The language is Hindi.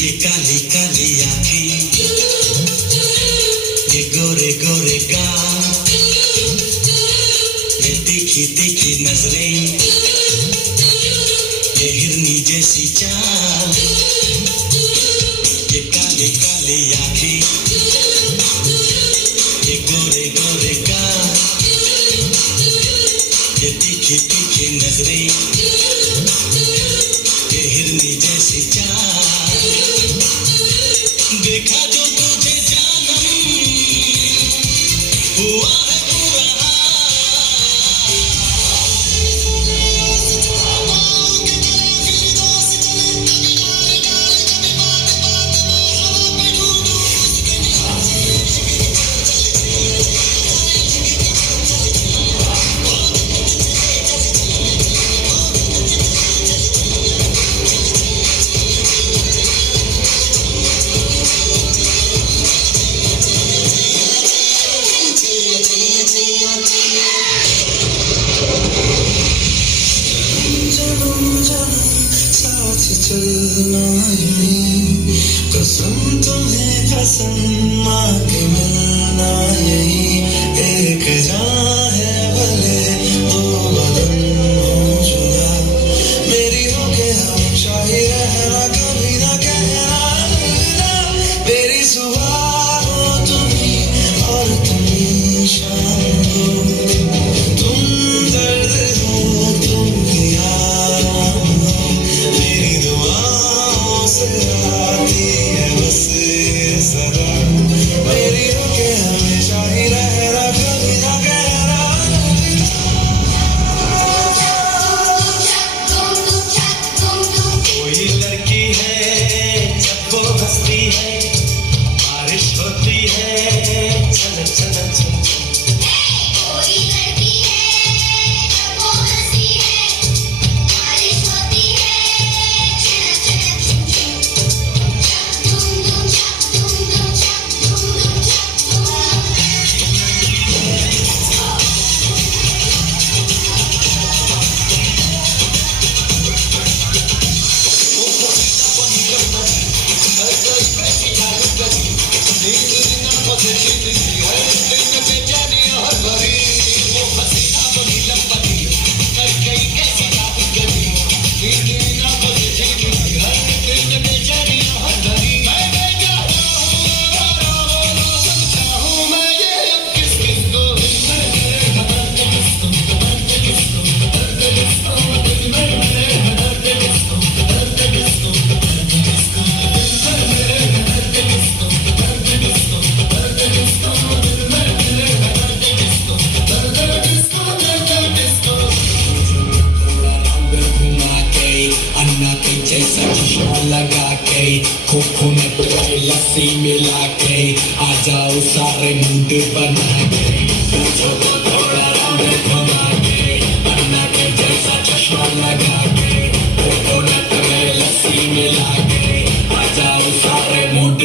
ये काली काली आंखें, ये गोरे गोरे गाल, ये तीखी तीखी नजरें, ये हिरनी जैसी चाल, ये काली काली आंखें, ये गोरे गोरे गाल, ये तीखी तीखी नजरें, ये हिरनी जैसी चाल, देखा जो तुझे जानम हुआ है पूरा चलना यही कसम तुम्हें कसम माँ के मिलना यही एक जान है भले दो बदन हो जुदा मेरी होके हमेशा ही रहना कभी ना कहना अलविदा मेरी सुबह हो तुम्ही और तुम शाम हो तुम दर्द हो तुम यार मेरी दुआओं से आती है बस सदा मेरी होके हमेशा ही रहना कभी ना कहना कोई लड़की है जब वो हंसती है बारिश होती है चल चल चल कोई लड़की है जब वो हंसती है बारिश होती है चल चल चल धूम धूम चक धूम धूम चक धूम धूम चक लगा के कोकोनट लस्सी मिला के आ जाओ सारे मूड बना के थोड़ा रंग घुमा के अन्ना के जैसा चश्मा लगा के कोकोनट लस्सी मिला के आ जाओ सारे मूड